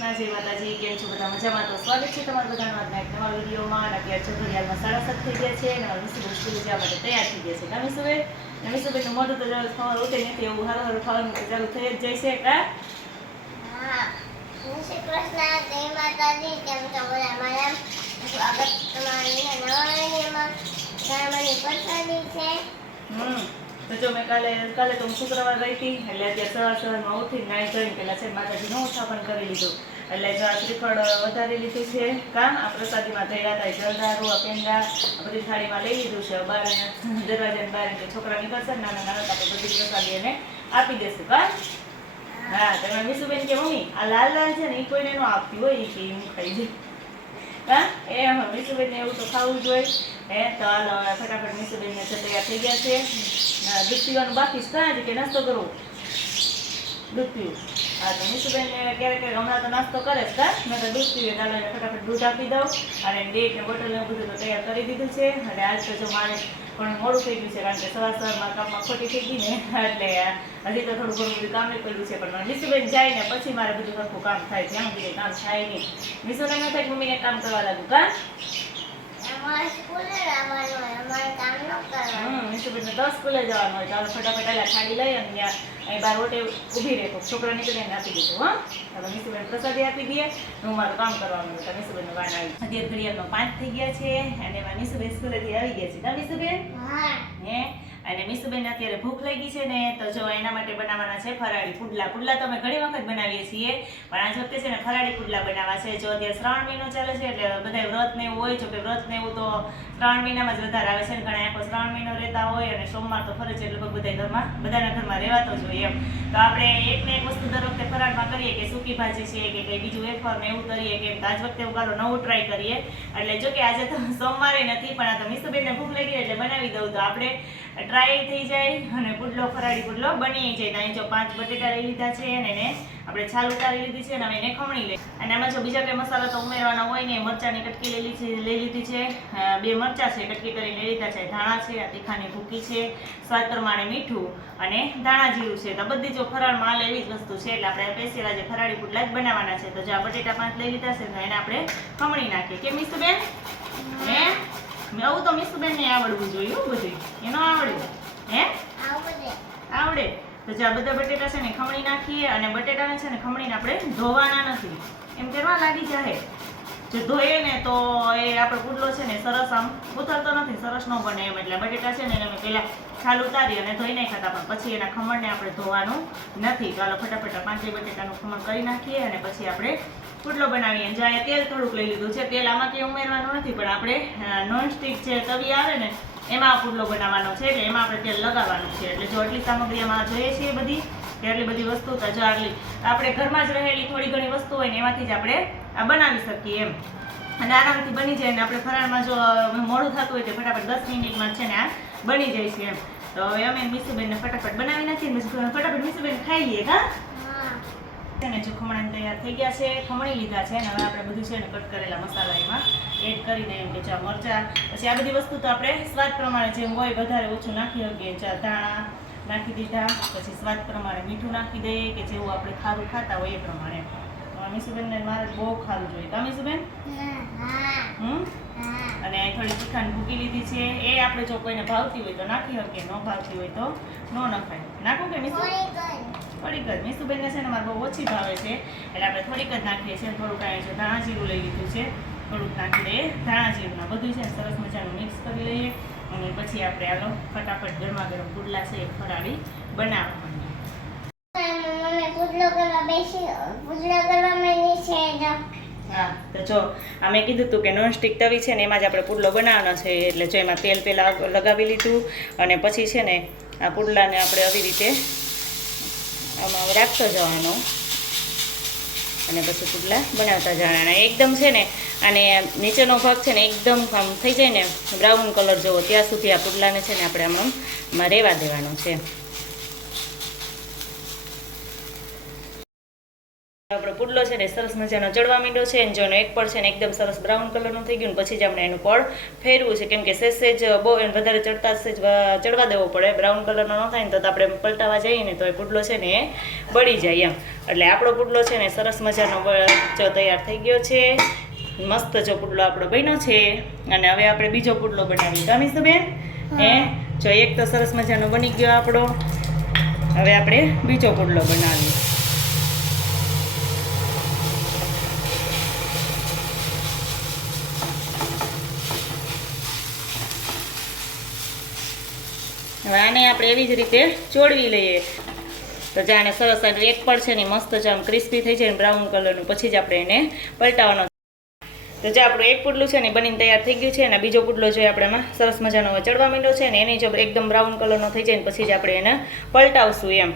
કૃષ્ણ, જય માતાજી. કેમ છો બધા? મજામાં? તો સ્વાગત છે તમારું બધાનું આજના એક નવા વિડીયોમાં. અને અત્યારે જો ઘડિયાળમાં 7:30 થઈ ગયા છે અને મારા મિસુબેન સ્કૂલે જવા માટે તૈયાર થઈ ગયા છે. ના મિસુબેનનું મોઢું તો સવાર ઉઠે નથી એવું સારું ખાવાનું તો ચાલુ થઈ જ જાય છે. કા હા, જય શ્રી કૃષ્ણ, જય માતાજી. કેમ છો બધા? મારા સ્વાગત તમારી નવા વિડીયોમાં. ગામની પસંદી છે. તો જો મેં કાલે તો હું શુક્રવાર રહી હતી એટલે અત્યારે સવારમાં ઉઠી નાઈ ધોઈને પેલા છે માતાજીનું સ્થાપન કરી લીધું. એટલે જો આ શ્રીફળ વધારી લીધું છે. કામ આ પ્રસાદીમાં થયેલા હતા જલદારું આ પેંડા આ બધી થાળીમાં લઈ લીધું છે. બાર દરવાજાની બહાર કે છોકરા નીકળશે ને નાના નાના આપણે બધી પ્રસાદી એને આપી દેશું. કા હા, તમે મિસુબેન કે મમ્મી આ લાલ લાલ છે ને એ કોઈને ન આપતી હોય કે હું ખાઈ જાય. હા, એ મિસુબેન એવું તો ખાવું જોઈએ. તો હાલો ફટાફટ મિસુબેન ને તૈયાર થઈ ગયા છે. દૂધ પીવાનું બાકી છે કે નાસ્તો કરવો? દૂધ પીવું. હા, તો મિસુબેન ને ક્યારેક હમણાં તો નાસ્તો કરે જ. કા મેં તો દૂધ પીવે ચાલો એને ફટાફટ દૂધ આપી દઉં. અને ડેટ ને બોટલ ને બધું તો તૈયાર કરી દીધું છે. અને આજ તો જો મારે પણ મોડું થઈ ગયું છે કારણ કે સવારમાં કામમાં ખોટી થઈ ગઈ ને એટલે હજી તો થોડું ઘણું બધું કામ પડ્યું છે. પણ મિસુબેન જાય ને પછી મારે બધું સરખું કામ થાય. ત્યાં સુધી કામ થાય નહીં. મિસુને ન થાય મમ્મીને કામ કરવા લાગુ. કા અમારે સ્કૂલે આવવાનું હોય, અમારે કામ ન કરવાનું. મિસુબેન ને 10 સ્કૂલે જવાનું હોય. ચાલો ફટાફટ એલા થાળી લઈ અને ત્યાં અહીં બાર ઓટે ઊભી રહે તો છોકરા નીકળે ને આપી દીધું. હા, હવે મિસુબેન પ્રસાદી આપી દઈએ. હું મારું કામ કરવાનું હોય. મિસુબેનનું વાન આવી અત્યારે ઘડિયાળમાં 5 થઈ ગયા છે અને એમાં મિસુબેન સ્કૂલેથી આવી ગયા છે. કા મિસુબેન? હા. હે અને મિસુબેન અત્યારે ભૂખ લાગી છે ને તો જો એના માટે બનાવવાના છે ફરાળી પુડલા. પુડલા તો અમે ઘણી વખત બનાવીએ છીએ પણ આજ વખતે છે ને ફરાળી પુડલા બનાવવા છે. જો અત્યારે શ્રાવણ મહિનો ચાલે છે એટલે બધા વ્રત ને એવું હોય છે કે વ્રત ને એવું તો શ્રાવણ મહિનામાં જ વધારે આવે છે ને ઘણા આખો શ્રાવણ મહિનો રહેતા હોય અને સોમવાર તો ફરજ એટલે બધાના ઘરમાં રહેવાતો જ હોય એમ. તો આપણે એક ને એક વસ્તુ દર વખતે ફરાળમાં કરીએ કે સૂકી ભાજી છે કે કંઈ બીજું વેફર ને એવું કરીએ કે આજ વખતે એવું કાલો નવું ટ્રાય કરીએ. એટલે જો કે આજે તો સોમવારે નથી પણ આ તો મિસુબેનને ભૂખ લાગી એટલે બનાવી દઉં તો આપણે ટ્રાય થઈ જાય અને પુડલો ફરાળી પુડલો બની જાય. અહીં જો 5 બટેટા લઈ લીધા છે અને એને આપણે છાલ ઉતારી લીધી છે અને હવે એને ખમણી લઈ અને આમાં જો બીજા કંઈ મસાલા તો ઉમેરવાના હોય ને મરચાંની કટકી લઈ લીધી છે. 2 મરચાં છે કટકી કરીને લઈ લીધા છે. ધાણા છે, આ તીખાની ભૂકી છે, સ્વાદ પ્રમાણે મીઠું અને ધાણા જીરું છે. તો બધી જો ફરાળમાં હાલ એવી જ વસ્તુ છે એટલે આપણે સ્પેશિયલ આજે ફરાળી પુડલા જ બનાવવાના છે. તો જો આ બટેટા 5 લઈ લીધા છે તો એને આપણે ખમણી નાખીએ. કે મિસુબેન? હે આવું તો મિસુબેન ને આવડવું જોઈએ બધું. એનો આવડે હે આવડે. તો જે આ બધા બટેટા છે ને ખમણી નાખીએ અને બટેટાને છે ને ખમણીને આપણે ધોવાના નથી. એમ કરવા લાગી જાય જો ધોઈએ ને તો એ આપણો પુડલો છે ને સરસ આમ ઉતરતો નથી, સરસ ન બને એમ. એટલે બટેટા છે ને એને પહેલાં છાલ ઉતારી અને ધોઈ નાખ્યા હતા પણ પછી એના ખમણને આપણે ધોવાનું નથી. ચાલો ફટાફટ 5 બટેટાનું ખમણ કરી નાખીએ અને પછી આપણે પુડલો બનાવીએ. જ્યાં તેલ થોડુંક લઈ લીધું છે. તેલ આમાં કંઈ ઉમેરવાનું નથી પણ આપણે નોનસ્ટિક જે તવી આવે ને એમાં પુડલો બનાવવાનો છે એટલે એમાં આપણે તેલ લગાવવાનું છે. એટલે જો આટલી સામગ્રી એમાં જોઈએ છીએ બધી એટલી બધી વસ્તુ તો જો આટલી આપણે ઘરમાં જ રહેલી થોડી ઘણી વસ્તુ હોય ને એમાંથી જ આપણે આ બનાવી શકીએ એમ. અને આરામથી બની જાય ને આપણે ફરાળમાં જો મોડું થતું હોય તો ફટાફટ 10 મિનિટમાં છે ને આ બની જાય છે એમ. તો હવે અમે મિસુબેનને ફટાફટ બનાવી નાખીએ ફટાફટ મિસુબેન ખાઈ લઈએ. કા ને જો ખમણાને તૈયાર થઈ ગયા છે, ખમણી લીધા છે અને હવે આપણે બધું છે ને કટ કરેલા મસાલા એમાં એડ કરીને એમ કે ચા મરચાં પછી આ બધી વસ્તુ તો આપણે સ્વાદ પ્રમાણે જેમ હોય વધારે ઓછું નાખી શકીએ. ચા ધાણા નાખી દીધા, પછી સ્વાદ પ્રમાણે મીઠું નાખી દઈએ કે જેવું આપણે ખારું ખાતા હોય એ પ્રમાણે. મિસુબેનને મારે બહુ ખારું જોઈએ. કા મિસુબેન? અને થોડી તીખાની ભૂકી લીધી છે. એ આપણે જો કોઈને ભાવતી હોય તો નાખી શકીએ, ન ભાવતી હોય તો ન નખાય. નાખું કે મિસુ? થોડીક જ. મિસુબેનને છે ને મારે બહુ ઓછી ભાવે છે એટલે આપણે થોડીક જ નાખીએ છીએ. થોડુંક અહીં છે ધાણા જીરું લઈ લીધું છે, થોડુંક નાખી દઈએ ધાણા જીરુંમાં. બધું છે સરસ મજાનું મિક્સ કરી લઈએ અને પછી આપણે આલો ફટાફટ ગરમા ગરમ પુડલા છે એ ફરાળી બનાવવા માંડીએ. હા, તો જો આ મેં કીધું હતું કે નોનસ્ટિક તવી છે ને એમાં જ આપણે પુડલો બનાવવાનો છે. એટલે જો એમાં તેલ પહેલાં લગાવી લીધું અને પછી છે ને આ પુડલાને આપણે આવી રીતે આમાં રાખતો જવાનો અને પછી પુડલા બનાવતા જવાના. એકદમ છે ને અને નીચેનો ભાગ છે ને એકદમ આમ થઈ જાય ને બ્રાઉન કલર જેવો ત્યાં સુધી આ પુડલાને છે ને આપણે આમાં રહેવા દેવાનો છે. આપણો પુડલો છે ને સરસ મજાનો ચડવા માંડ્યો છે અને જો એનો એક પડ છે ને એકદમ સરસ બ્રાઉન કલરનું થઈ ગયું ને પછી જ આપણે એનું પડ ફેરવું છે, કેમ કે સેજ બહુ એને વધારે ચડવા દેવો પડે. બ્રાઉન કલરનો ન થાય ને તો આપણે પલટાવા જઈએ ને તો એ પુડલો છે ને એ બળી જાય એમ. એટલે આપણો પુડલો છે ને સરસ મજાનો જો તૈયાર થઈ ગયો છે. મસ્ત જો પુડલો આપણો બન્યો છે. અને હવે આપણે બીજો પુડલો બનાવીએ. ગમીશું બેન? જો એક તો સરસ મજાનો બની ગયો આપણો. હવે આપણે બીજો પુડલો બનાવીએ. હવે આને આપણે એવી જ રીતે ચોળવી લઈએ. તો જાણે સરસ એક પડ છે ને મસ્ત જ આમ ક્રિસ્પી થઈ જાય ને બ્રાઉન કલરનું, પછી જ આપણે એને પલટાવવાનો. તો જે આપણું એક પુડલું છે ને બનીને તૈયાર થઈ ગયું છે અને બીજો પુડલો જોઈએ આપણે એમાં સરસ મજાનો ચડવા માંડ્યો છે ને એની જો એકદમ બ્રાઉન કલરનો થઈ જાય ને પછી જ આપણે એને પલટાવશું એમ.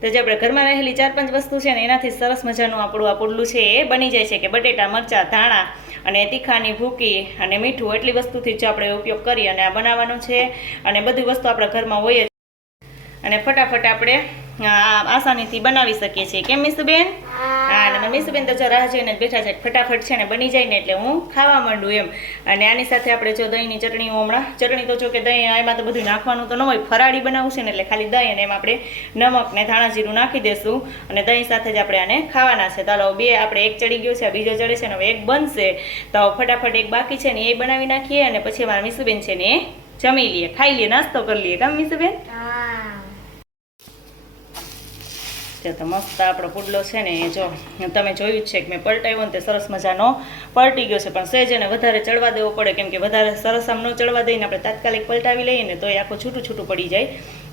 તો જે આપણે ઘરમાં રહેલી 4-5 વસ્તુ છે ને એનાથી સરસ મજાનું આપણું આ પુડલું છે એ બની જાય છે, કે બટેટા, મરચાં, ધાણા અને તીખાની ભૂકી અને મીઠું એટલી વસ્તુથી જ આપણે ઉપયોગ કરી અને આ બનાવવાનો છે. અને બધી વસ્તુ આપણા ઘરમાં હોય જ અને ફટાફટ આપણે આસાનીથી બનાવી શકીએ છીએ. કેમ મીસુબેન? હા, અને મીસુબેન તો જો રાહ જોઈને જ બેઠા છે ફટાફટ છે ને બની જાય ને એટલે હું ખાવા માંડું એમ. અને આની સાથે આપણે જો દહીંની ચટણી, હમણાં ચટણી તો જો કે દહીં એમાં તો બધું નાખવાનું તો ન હોય, ફરાળી બનાવવું છે ને એટલે ખાલી દહીં અને એમાં આપણે નમક ને ધાણા જીરું નાખી દેશું અને દહીં સાથે જ આપણે આને ખાવાના છે. ચાલો બે આપણે એક ચડી ગયો છે, બીજો ચડે છે ને હવે એક બનશે. તો ફટાફટ એક બાકી છે ને એ બનાવી નાખીએ અને પછી અમારા મીસુબેન છે ને એ જમી લઈએ, ખાઈ લઈએ, નાસ્તો કરી લઈએ. કામ મીસુબેન? તો મસ્ત આપણો પુડલો છે ને એ જો તમે જોયું જ છે કે મેં પલટાવ્યો ને તે સરસ મજાનો પલટી ગયો છે, પણ સહેજ એને વધારે ચડવા દેવો પડે, કેમ કે વધારે સરસ આમ ન ચડવા દઈને આપણે તાત્કાલિક પલટાવી લઈએ ને તો એ આખું છૂટું છૂટું પડી જાય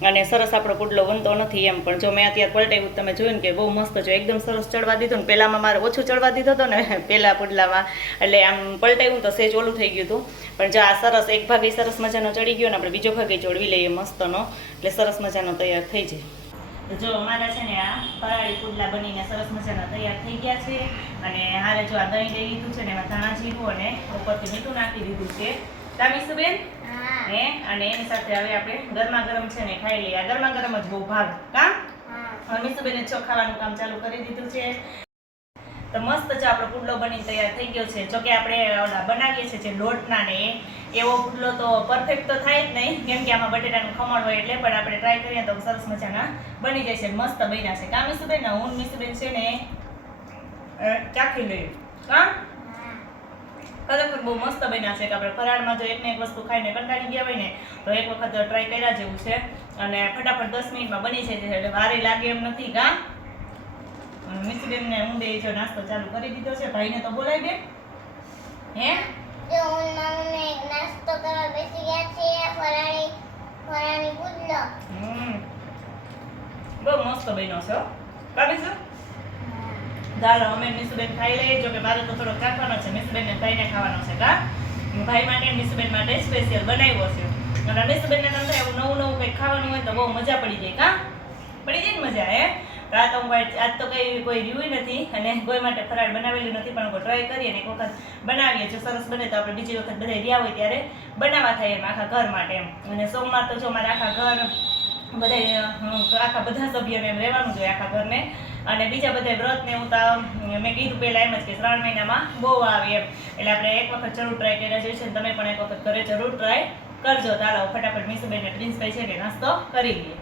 અને સરસ આપણો પુડલો બનતો નથી એમ. પણ જો મેં અત્યારે પલટાવ્યું તમે જોયું ને કે બહુ મસ્ત જો એકદમ સરસ ચડવા દીધું ને. પહેલામાં મારે ઓછું ચડવા દીધો હતો ને પહેલા પુડલામાં, એટલે આમ પલટાવ્યું તો સહેજ ઓલું થઈ ગયું હતું. પણ જો આ સરસ એક ભાગ એ સરસ મજાનો ચડી ગયો ને આપણે બીજો ભાગ ચોડવી લઈએ મસ્તનો, એટલે સરસ મજાનો તૈયાર થઈ જાય. જો અમારા છે ને આ ફરાળી પુડલા બનીને સરસ મજાના તૈયાર થઈ ગયા છે. અને હારે જો આ દહીં લઈ લીધું છે ને એમાં ધાણા જીરું અને ઉપરથી મીઠું નાખી દીધું છે. કામીસુબેન? અને એની સાથે હવે આપણે ગરમા ગરમ છે ને ખાઈ લઈએ. આ ગરમા ગરમ જ બહુ ભાગ કામ. હવે મીસુબેને જો ખાવાનું કામ ચાલુ કરી દીધું છે. તો મસ્ત છે આપણો પુડલો બની તૈયાર થઈ ગયો છે. જોકે આપણે બનાવીએ છીએ જે લોટના ને એવો પુડલો તો પરફેક્ટ તો થાય જ નહીં, કેમ કે આમાં બટેટાનું ખમણ હોય એટલે, પણ આપણે ટ્રાય કરીએ તો સરસ મજાના બની જાય છે. મસ્ત બન્યા છે. કામ મીસુબેન? હું મીસુબેન છે ને ચાખી લઈએ. કામ ખરેખર બહુ મસ્ત બન્યા છે. કે આપણે ફરાળમાં જો એકને એક વસ્તુ ખાઈને કંટાળી ગયા હોય ને તો એક વખત ટ્રાય કર્યા જેવું છે. અને ફટાફટ 10 મિનિટમાં બની જાય છે એટલે વારે લાગે એમ નથી. કામ મીસુબેનને હું બે જો નાસ્તો ચાલુ કરી દીધો છે. ભાઈને તો બોલાવી દે. હે જો હું મામને એક નાસ્તો કરવા બેસી ગયા છે. ફરાળી પુડલો બહુ મસ્ત બન્યો છે. કાપીશું? ચાલો અમે મીસુબેન ખાઈ લઈએ. જો કે મારે તો થોડો ચાખવાનો છે, મીસુબેનને ભાઈને ખાવાનો છે. કા ભાઈ માટે મીસુબેન માટે સ્પેશિયલ બનાવ્યો છે. અને મીસુબેનને તમને એવું નવું નવું કંઈક ખાવાનું હોય તો બહુ મજા પડી જાય. કા પડી જાય ને મજા? આ તો આજ તો કઈ કોઈ રહ્યું નથી અને કોઈ માટે ફરાળ બનાવેલું નથી, પણ ટ્રાય કરીએ ને એક વખત બનાવીએ. જો સરસ બને તો આપણે બીજી વખત બધા રહ્યા હોય ત્યારે બનાવવા થાય એમ આખા ઘર માટે એમ. અને સોમવાર તો જો મારે આખા ઘર આખા બધા સભ્યોને એમ રહેવાનું જોઈએ આખા ઘરને. અને બીજા બધા વ્રત ને હું તો મેં કીધું પહેલા એમ જ કે 3 મહિનામાં બહુ આવે એમ, એટલે આપણે એક વખત જરૂર ટ્રાય કર્યા જોઈએ છે. તમે પણ એક વખત ઘરે જરૂર ટ્રાય કરજો. ચાલો ફટાફટ મીસુબેન ને પ્રિન્સભાઈ છે કે નાસ્તો કરી લઈએ.